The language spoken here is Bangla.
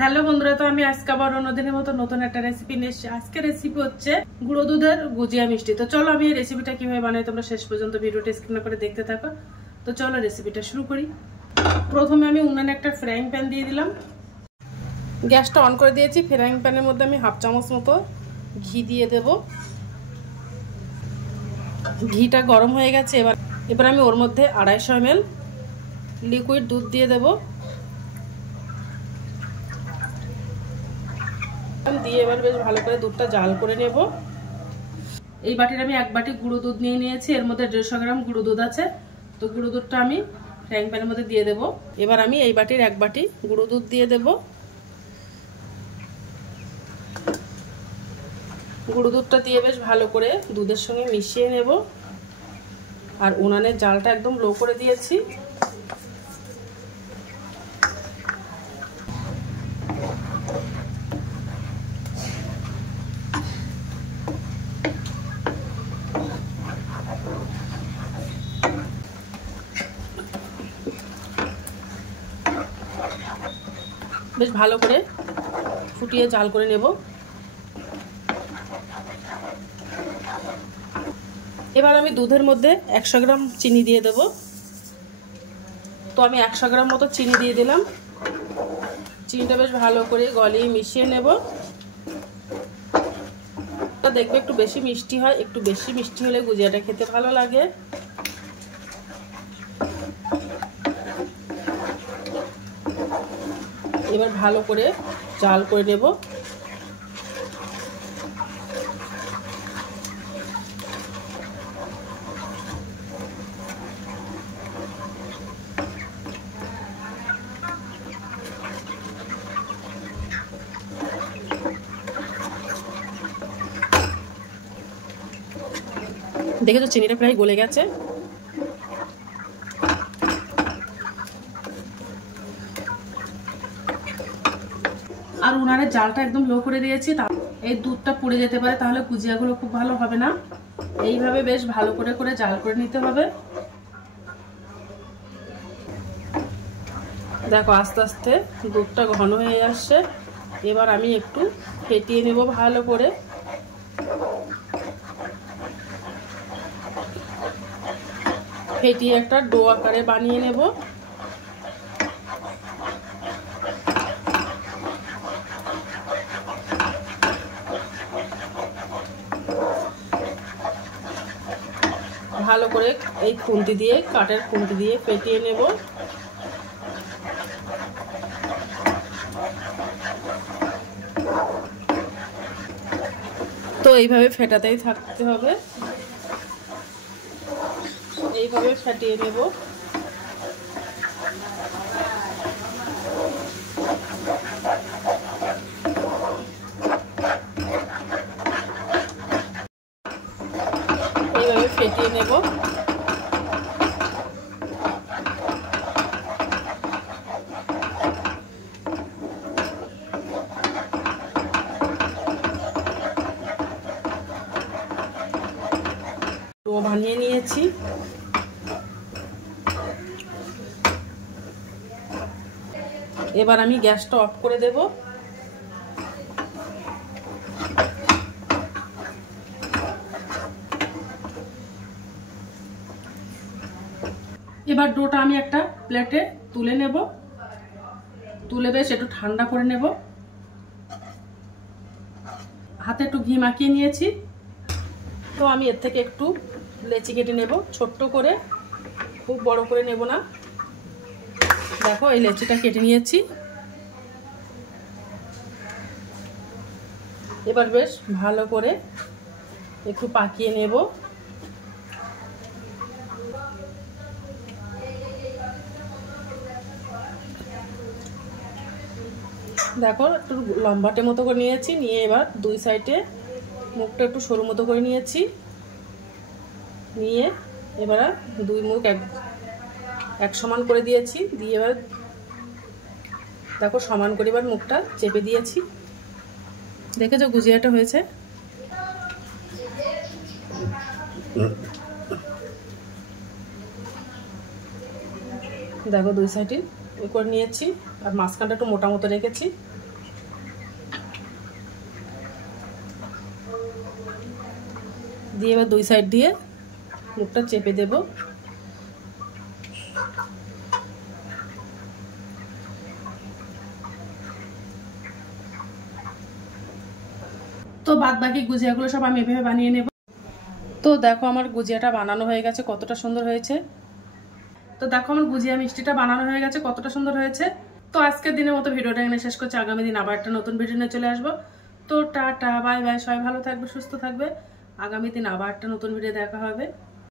হ্যালো বন্ধুরা, তো আমি আজকে আবার অন্যদিনের মতো নতুন একটা রেসিপি নিয়ে এসেছি। আজকে রেসিপি হচ্ছে গুঁড়ো দুধের গুজিয়া মিষ্টি। তো চলো আমি এই রেসিপিটা কিভাবে বানাই তোমরা শেষ পর্যন্ত ভিডিওটা স্ক্রিন করে দেখতে থাকো। তো চলো রেসিপিটা শুরু করি। প্রথমে আমি উনানে একটা ফ্রাইং প্যান দিয়ে দিলাম, গ্যাসটা অন করে দিয়েছি। ফ্রাইং প্যানের মধ্যে আমি হাফ চামচ মতো ঘি দিয়ে দেব। ঘিটা গরম হয়ে গেছে। এবার আমি ওর মধ্যে 250 ml লিকুইড দুধ দিয়ে দেব। দিয়ে এবার বেশ ভালো করে দুধটা জাল করে নেব। এই বাটির আমি এক বাটি গুঁড়ো দুধ নিয়ে নিয়েছি, এর মধ্যে 150 গ্রাম গুঁড়ো দুধ আছে। তো গুঁড়ো দুধটা আমি ফ্রাইং প্যানের মধ্যে দিয়ে দেব। এবার আমি এই বাটির এক বাটি গুঁড়ো দুধ দিয়ে দেব। গুঁড়ো দুধটা দিয়ে বেশ ভালো করে দুধের সঙ্গে মিশিয়ে নেব। আর উনানের জালটা একদম লো করে দিয়েছি। বেশ ভালো করে ফুটিয়ে জাল করে নেব। এবার আমি দুধের মধ্যে 100 গ্রাম চিনি দিয়ে দেব। তো আমি 100 গ্রাম মতো চিনি দিয়ে দিলাম। চিনিটা বেশ ভালো করে গলিয়ে মিশিয়ে নেব। দেখবে একটু বেশি মিষ্টি হয়, একটু বেশি মিষ্টি হলে গুজিয়াটা খেতে ভালো লাগে। এবার ভালো করে জাল করে নেব। দেখেছো চিনিটা প্রায় গলে গেছে। আর উনানের জালটা একদম লো করে দিয়েছি। এই দুধটা পুড়ে যেতে পারে, তাহলে গুজিয়াগুলো খুব ভালো হবে না। এইভাবে বেশ ভালো করে করে জাল করে নিতে হবে। দেখো আস্তে আস্তে দুধটা ঘন হয়ে আসছে। এবার আমি একটু ফেটিয়ে নেব ভালো করে। ফেটিয়ে একটা ডো আকারে বানিয়ে নেব। ভালো করে এই খুন্তি দিয়ে, কাঠের খুন্তি দিয়ে ফেটিয়ে নেব। তো এইভাবে ফেটাতেই থাকতে হবে, এইভাবে ফেটিয়ে নেব। এইভাবে ফেটিয়ে নেব। ডো বানিয়ে নিয়েছি। এবার আমি গ্যাসটা অফ করে দেব। এবার ডোটা আমি একটা প্লেটে তুলে নেব। তুলে বেশ একটু ঠান্ডা করে নেব। হাতে একটু ঘি মাখিয়ে নিয়েছি। তো আমি এর থেকে একটু লেচি কেটে নেব, ছোট্ট করে, খুব বড় করে নেব না। দেখো এই লেচিটা কেটে নিয়েছি। এবার বেশ ভালো করে একটু পাকিয়ে নেব। দেখো একটু লম্বাটে মতো করে নিয়েছি। নিয়ে এবার দুই সাইডে মুখটা একটু সরু মতো করে নিয়েছি। নিয়ে এবার দুই মুখ এক সমান করে দিয়েছি। দিয়ে এবার দেখো সমান করে এবার মুখটা চেপে দিয়েছি। দেখেছো গুজিয়াটা হয়েছে। দেখো দুই সাইডে করে নিয়েছি। আর মাঝখানটা একটু মোটা মতো রেখেছি। দিয়ে এবার দুই সাইড দিয়ে মুখটা চেপে দেব। তো বাদ বাকি গুজিয়াগুলো সব আমি এভাবে বানিয়ে নেব। তো দেখো আমার গুজিয়াটা বানানো হয়ে গেছে, কতটা সুন্দর হয়েছে। তো দেখো আমার গুজিয়া মিষ্টিটা বানানো হয়ে গেছে, কতটা সুন্দর হয়েছে। তো আজকের দিনের মতো ভিডিওটা এখানে শেষ করছি। আগামী দিন আবার একটা নতুন ভিডিও নিয়ে চলে আসবো। তো টাটা, বাই বাই, সবাই ভালো থাকবে, সুস্থ থাকবে। আগামী দিন আবার একটা নতুন ভিডিও দেখা হবে।